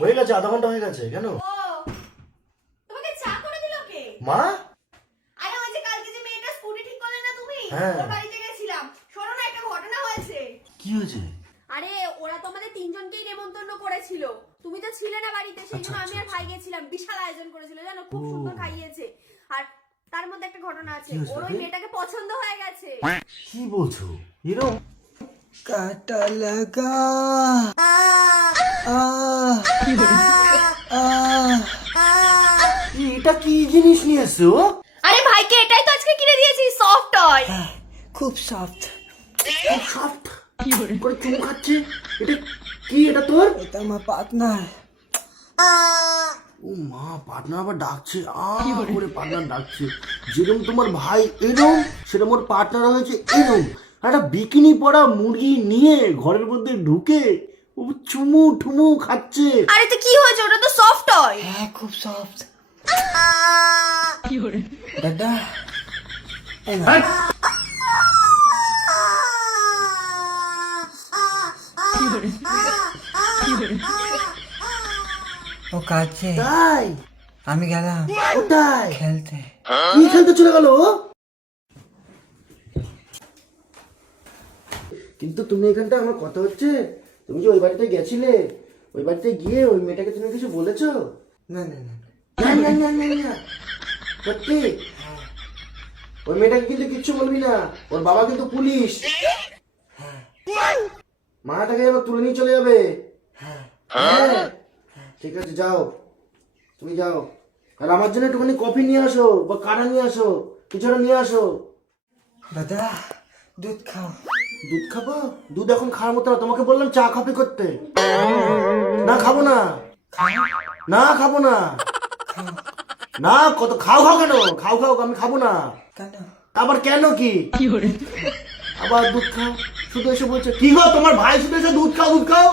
হয়ে গেছে, আধা ঘন্টা হয়ে গেছে। কেন? ও তোমাকে চা করে দিল কে? মা? আরে ওই যে কালকে যে মেয়েটা স্কুটি ঠিক করলে না তুমি, হ্যাঁ। ওর বাড়িতে গেছিলাম। শোনো না, একটা ঘটনা হয়েছে। কি হয়েছে? আরে ওরা তো আমাদের তিনজনকেই নেমন্তন্ন করেছিল, তুমি তো ছিলে না বাড়িতে, সেই জন্য আমি আর ভাই গেছিলাম। বিশাল আয়োজন করেছিল জানো, খুব সুন্দর খাইয়েছে। আর তার মধ্যে একটা ঘটনা আছে, কি হয়েছে ওর ওই নাকি? মেয়েটাকে পছন্দ হয়ে গেছে। কি বলছো? এরকম? কাটা লাগা এটা কি জিনিস নিয়ে এসছো? আরে ভাইকে এটাই তো আজকে কিনে দিয়েছি, সফট টয়। খুব সফট। সফট করে চুমু খাচ্ছে। এটা কি? এটা তোর? এটা আমার পার্টনার। ও মা, পার্টনার আবার ডাকছে। করে পার্টনার ডাকছে। যেরকম তোমার ভাই এরম, সেরকম ওর পার্টনার হয়েছে এরম। একটা বিকিনি পরা মুরগি নিয়ে ঘরের মধ্যে ঢুকে ও চুমু ঠুমু খাচ্ছে। আরে তো কি হয়েছে, ওটা তো সফট টয়। হ্যাঁ খুব সফট। দাদা এই নাও। হ্যাঁ? ও কাছে তাই? আমি গেলাম ওটাই খেলতে। কি খেলতে চলে গেল? কিন্তু তুমি এখানটা আমার কথা হচ্ছে, তুমি যে ওই বাড়িতে গেছিলে, ওই বাড়িতে গিয়ে ওই মেয়েটাকে তুমি কিছু বলেছো? না না না না না না না না, সত্যি? ওই মেয়েটাকে কিন্তু কিচ্ছু বলবি না, ওর বাবা কিন্তু পুলিশ। মাটাকে যেন তুলে নিয়ে চলে যাবে। হ্যাঁ ঠিক আছে, যাও, তুমি যাও। আর আমার জন্য একটুখানি কফি নিয়ে আসো বা কাঢ়া নিয়ে আসো, কিছু একটা নিয়ে আসো। দাদা দুধ খাও। দুধ খাবো? দুধ এখন খাওয়ার মতো না, তোমাকে বললাম চা কফি করতে। না খাবো না, না খাবো না, না কত খাও খাও কেন? খাও খাও, আমি খাবো না। কেন? আবার কেন কি? আবার দুধ খাও শুধু এসে বলছে। কি গো, তোমার ভাই শুধু এসে দুধ খাও দুধ খাও।